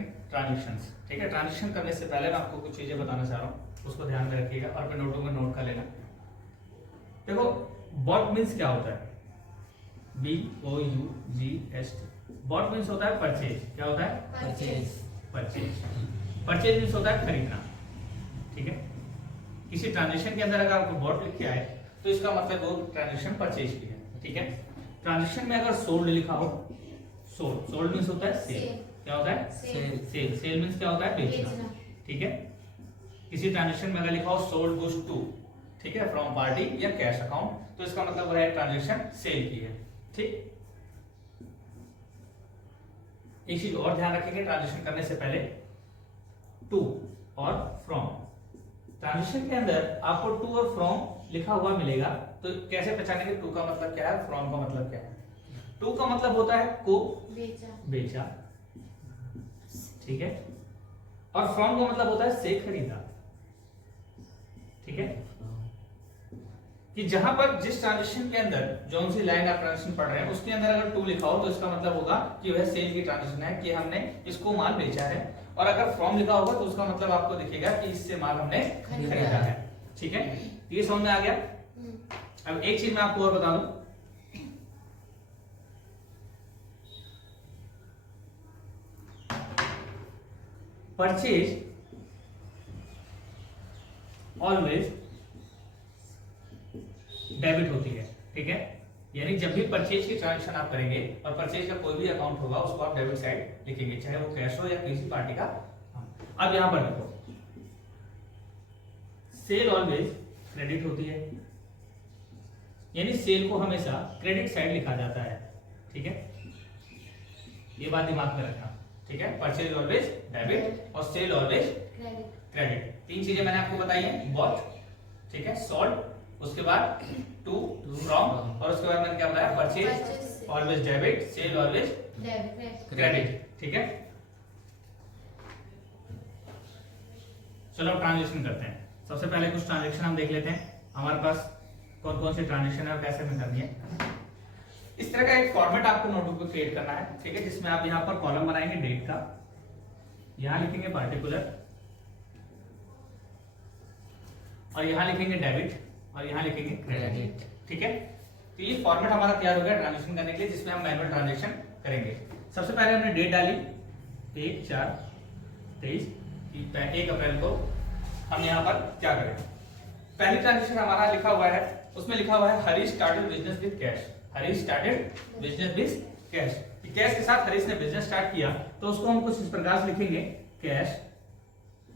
करेंगे ट्रांजेक्शंस। ठीक है, ट्रांजेक्शन करने से पहले मैं आपको कुछ चीजें बताना चाह रहा हूँ, उसको ध्यान में रखिएगा और अपने नोटों में नोट कर लेना। देखो बॉट मीन्स क्या होता है, BOUGHT। बॉट मीन्स होता है परचेज। क्या होता है? परचेज। परचेज। परचेज मीन्स होता है खरीदना। ठीक है, किसी ट्रांजेक्शन के अंदर अगर आपको बॉट लिख के आए तो इसका मतलब वो ट्रांजेक्शन परचेज की है। ठीक है, ट्रांजेक्शन में अगर सोल्ड लिखा हो, सोल्ड मीन्स होता है सेल। क्या होता है? सेल। सेल मीन्स क्या होता है? बेचना। ठीक है, किसी ट्रांजेक्शन में अगर लिखा हो सोल्ड गुड्स टू, ठीक है, फ्रॉम पार्टी या कैश अकाउंट, तो इसका मतलब वो है ट्रांजेक्शन सेल की है। ठीक, एक चीज और ध्यान रखेंगे ट्रांजेक्शन करने से पहले, टू और फ्रॉम। ट्रांजेक्शन के अंदर आपको टू और फ्रॉम लिखा हुआ मिलेगा, तो कैसे पहचानेंगे टू का मतलब क्या है, फ्रॉम का मतलब क्या है? टू का मतलब होता है को बेचा। ठीक है, और फ्रॉम का मतलब होता है से खरीदा। ठीक है, कि जहां पर जिस ट्रांजेक्शन के अंदर जो सी लाइन आप ट्रांजेक्शन पढ़ रहे हैं उसके अंदर अगर टू लिखा हो तो इसका मतलब होगा कि वह सेल की ट्रांजेक्शन है, कि हमने इसको माल बेचा है। और अगर फ्रॉम लिखा होगा तो उसका मतलब आपको दिखेगा कि इससे माल हमने खरीदा है। ठीक है, ये समझ में आ गया। अब एक चीज मैं आपको और बता दूं, परचेज ऑलवेज डेबिट होती है। ठीक है, यानी जब भी परचेज की ट्रांजेक्शन आप करेंगे और परचेज का कोई भी अकाउंट होगा उसको आप डेबिट साइड लिखेंगे, चाहे वो कैश हो या किसी पार्टी का। अब यहां पर देखो, सेल ऑलवेज क्रेडिट होती है, यानी सेल को हमेशा क्रेडिट साइड लिखा जाता है। ठीक है, ये बात दिमाग में रखना। ठीक है, परचेज ऑलवेज डेबिट और सेल ऑलवेज क्रेडिट। तीन चीजें मैंने आपको बताई हैं, बॉट, ठीक है, सोल्ड, उसके बाद टू, फ्रॉम, और उसके बाद मैंने क्या बताया, purchase always debit, sale always credit. ठीक है, चलो ट्रांजेक्शन करते हैं। सबसे पहले कुछ ट्रांजेक्शन हम देख लेते हैं, हमारे पास कौन कौन सी ट्रांजेक्शन है और कैसे में करनी है। इस तरह का एक फॉर्मेट आपको नोटबुक को क्रिएट करना है। ठीक है, जिसमें आप यहाँ पर कॉलम बनाएंगे डेट का, यहाँ लिखेंगे पार्टिकुलर, और यहाँ लिखेंगे डेबिट, और यहाँ लिखेंगे क्रेडिट। ठीक है, तो ये फॉर्मेट हमारा तैयार हो गया ट्रांजेक्शन करने के लिए, जिसमें हम मैनुअल ट्रांजेक्शन करेंगे। सबसे पहले हमने डेट डाली 1/4/23, 1 अप्रैल को हम यहाँ पर क्या करें, पहली ट्रांजेक्शन हमारा लिखा हुआ है, उसमें लिखा हुआ है Harish started business with cash. Harish started business with cash, cash के साथ हरीश ने बिजनेस स्टार्ट किया, तो उसको हम कुछ इस प्रकार से लिखेंगे, cash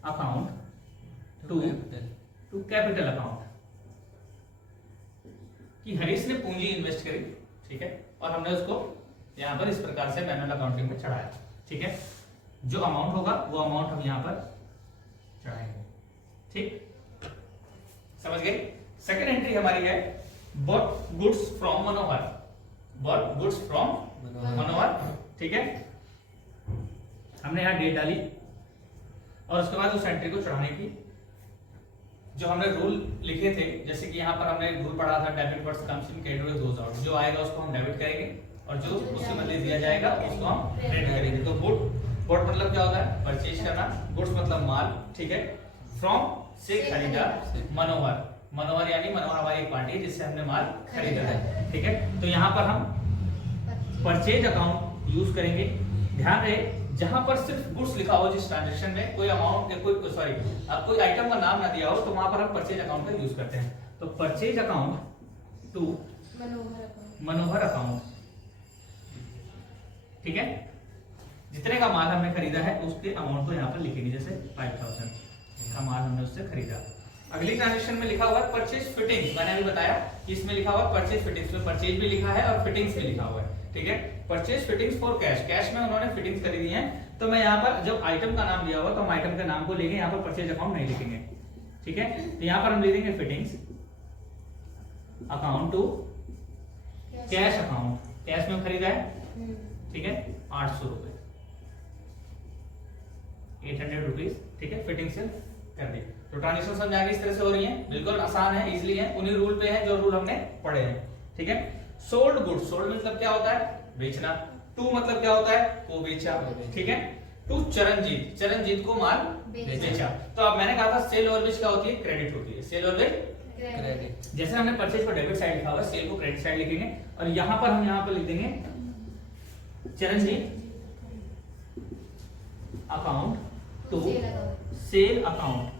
account to capital account, कि हरीश ने पूंजी इन्वेस्ट करी। ठीक है, और हमने उसको यहां पर इस प्रकार से मैनुअल अकाउंटिंग में चढ़ाया। ठीक है, जो अमाउंट होगा वो अमाउंट हम यहां पर चढ़ाएंगे। ठीक, समझ गए। सेकंड एंट्री हमारी है bought goods from Manohar, bought goods from Manohar. ठीक है, हमने यहां डेट डाली और उसके बाद उस एंट्री को चढ़ाने की जो हमने रूल लिखे थे, जैसे कि यहाँ पर हमने रूल पढ़ा था, debit what's comes in credit goes out, जो आएगा उसको हम डेबिट करेंगे और जो उसके बदले दिया जाएगा उसको हम क्रेडिट करेंगे। तो गुड मतलब क्या होता है, परचेज करना, गुड्स मतलब माल। ठीक है, फ्रॉम से खरीदा, मनोहर यानी मनोहर हमारी एक पार्टी है जिससे हमने माल खरीदा है। ठीक है, तो यहाँ पर हम परचेज अकाउंट यूज करेंगे। ध्यान रहे, जहां पर सिर्फ गुड्स लिखा हो, जिस ट्रांजैक्शन में कोई अमाउंट या कोई आइटम का नाम ना दिया हो, तो वहां पर हम परचेज अकाउंट का यूज करते हैं। तो purchase account to Manohar account. ठीक है, जितने का माल हमने खरीदा है उसके अमाउंट को यहाँ पर लिखेंगे, जैसे 5000 का माल हमने उससे खरीदा। अगली ट्रांजेक्शन में लिखा हुआ है परचेज फिटिंग्स, मैंने अभी बताया कि इसमें लिखा हुआ है परचेज फिटिंग्स, में परचेज भी लिखा है और फिटिंग्स भी लिखा हुआ है। ठीक है, purchase fittings for cash, cash में उन्होंने फिटिंग्स खरीदी हैं, तो मैं यहाँ पर जब आइटम का नाम दिया हुआ तो हम आइटम के नाम को लेंगे, यहाँ पर परचेज अकाउंट नहीं लिखेंगे। ठीक है, तो यहाँ पर हम ले देंगे fittings account to cash account, cash में खरीदा है। ठीक है, 800 रुपए, 800 रुपीज। ठीक है, फिटिंग से कर दी। तो ट्रांजेक्शन समझ आ गई, इस तरह से हो रही है, बिल्कुल आसान है, इजीली है, उन्हीं रूल पे है जो रूल हमने पढ़े हैं। ठीक है, सोल्ड गुड्स, सोल्ड मतलब क्या होता है, बेचना। टू मतलब क्या होता है, को बेचा। ठीक है, टू चरणजीत, चरणजीत को माल बेचा। तो अब मैंने कहा था सेल ऑलवेज क्या होती है, क्रेडिट होती है, सेल ऑलवेज क्रेडिट। जैसे हमने परचेज को डेबिट साइड लिखा हुआ है, सेल को क्रेडिट साइड लिखेंगे, और यहां पर हम यहां पर लिख देंगे Charanjit account to sale account.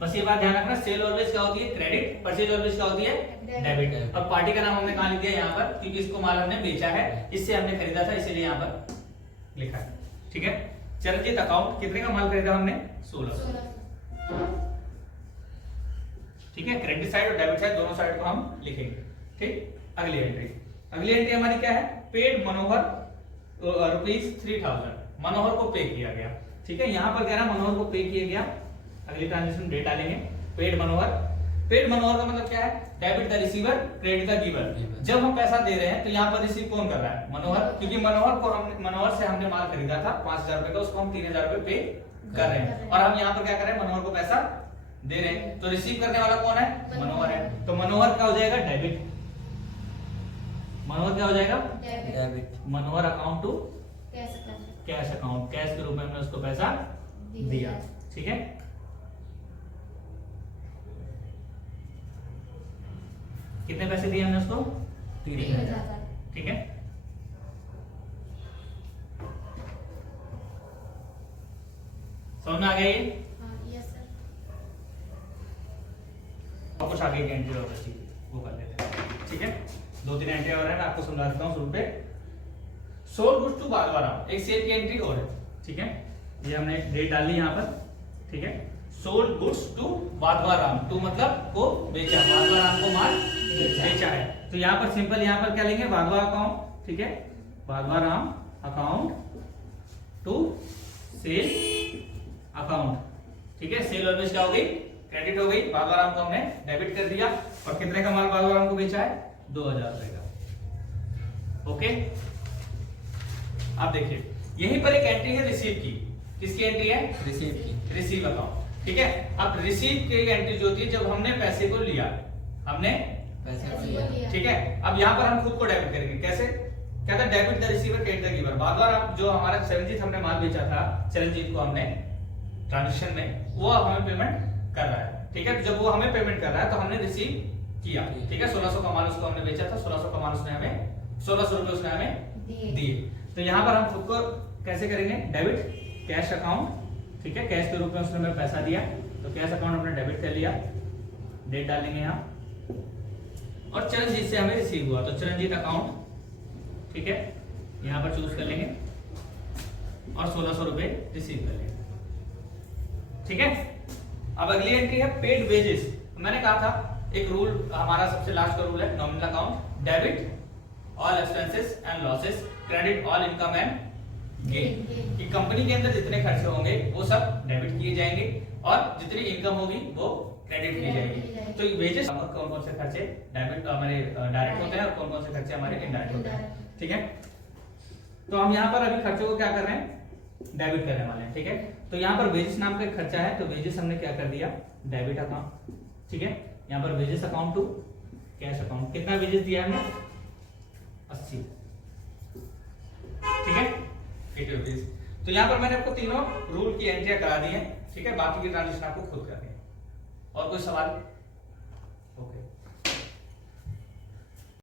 बस ये बात ध्यान रखना, सेल ऑलवेज क्या होती है, क्रेडिट, परचेज ऑलवेज क्या होती है, डेबिट। और पार्टी का नाम हमने कहां लिख दिया, यहाँ पर, क्योंकि इसको माल हमने बेचा है, इससे हमने खरीदा था, इसीलिए यहाँ पर लिखा है। ठीक है, चरणजीत अकाउंट, कितने का माल खरीदा हमने, 1600। ठीक है, क्रेडिट साइड और डेबिट साइड दोनों साइड को हम लिखेंगे। ठीक, अगली एंट्री हमारी क्या है, पेड मनोहर ₹3000, मनोहर को पे किया गया। ठीक है, यहां पर कह रहा है मनोहर को पे किया गया, अगली ट्रांजेक्शन डेट डालेंगे, पेड मनोहर। पेड मनोहर का मतलब क्या है, debit the receiver, credit the giver. जब हम पैसा दे रहे हैं तो यहाँ पर रिसीव कौन कर रहा है, मनोहर, क्योंकि मनोहर से हमने माल खरीदा था 5000 रुपए का, उसको हम 3000 रुपए पे कर रहे हैं, और हम यहाँ पर क्या कर रहे हैं, मनोहर को पैसा दे रहे हैं, तो रिसीव करने वाला कौन है, मनोहर है। तो मनोहर क्या हो जाएगा, डेबिट। मनोहर क्या हो जाएगा, debit. Manohar account to cash account, cash के रूप में हमने उसको पैसा दिया। ठीक है, कितने पैसे दिए हमने उसको, 3000। ठीक है, समझ में आ गया ये, और कुछ आगे की एंट्री और बची वो कर लेते हैं। ठीक है, 2-3 एंट्री और है, मैं आपको समझा देता हूँ शुरू पे। सोल्ड गुड्स टू बागवाराम, एक सेल की एंट्री और है। ठीक है, ये हमने डेट डाल ली यहाँ पर। ठीक है, सोल्ड गुड्स टू बागवाराम, टू मतलब को बेचा, बागवाराम को माल बेचा है। तो यहाँ पर सिंपल, यहाँ पर क्या लेंगे, बागवा अकाउंट। ठीक है, बागवाराम अकाउंट टू सेल अकाउंट। ठीक है, सेल ऑलवेज क्या हो गई, क्रेडिट हो गई, बागवाराम को हमने डेबिट कर दिया, और कितने का माल बागवाराम को बेचा है, 2000 रुपए का। ओके, अब देखिए यहीं पर एक एंट्री है रिसीव की, किसकी एंट्री है, रिसीव की, रिसीव अकाउंट। ठीक है, अब रिसीव की एंट्री जो होती है जब हमने पैसे को लिया, हमने पैसे को लिया। ठीक है, अब यहाँ पर हम खुद को डेबिट करेंगे, कैसे, क्या था, debit the receiver, credit the giver. बागवाराम जो हमारा चरणजीत हमने माल बेचा था, चरणजीत को हमने ट्रांजेक्शन में, वो हमें पेमेंट कर रहा है। ठीक है, जब वो हमें पेमेंट कर रहा है तो हमने रिसीव किया। ठीक है, 1600 का माल उसको हमने बेचा था, 1600 का माल उसने हमें, 1600 रुपए उसने हमें दिए। तो यहाँ पर हम खुद को कैसे करेंगे, डेबिट कैश अकाउंट। ठीक है, कैश के रूप में उसने हमें पैसा दिया, तो कैश अकाउंट हमने डेबिट कर लिया, डेट डालेंगे यहाँ, और चरणजीत से हमें रिसीव हुआ, तो चरणजीत अकाउंट। ठीक है, यहाँ पर चूज कर लेंगे, और 1600 रुपए रिसीव कर लेंगे। ठीक है, अब अगली एंट्री है पेड वेजेस। मैंने कहा था एक रूल हमारा सबसे लास्ट का रूल है, nominal account, debit all expenses and losses, credit all income and gain. कि कंपनी के अंदर जितने खर्चे होंगे वो सब डेबिट किए जाएंगे, और जितनी इनकम होगी वो क्रेडिट की जाएगी। तो वेजेस कौन कौन से खर्चे डेबिट हमारे डायरेक्ट होते हैं, और कौन कौन से खर्चे हमारे इनडायरेक्ट होते हैं। ठीक है, तो हम यहाँ पर अभी खर्चों को क्या कर रहे हैं, डेबिट करने वाले हैं। ठीक है, तो यहाँ पर वेजेस नाम का खर्चा है, तो वेजेस हमने क्या कर दिया, डेबिट अकाउंट। ठीक है, यहाँ पर wages account to cash account, कितना वेजेस दिया हमने, 80। ठीक है, 80 रुपीज। तो यहाँ पर मैंने आपको तीनों रूल की एंट्रियां करा दी है। ठीक है, बाकी की ट्रांजेक्शन आपको खुद करनी है। और कोई सवाल?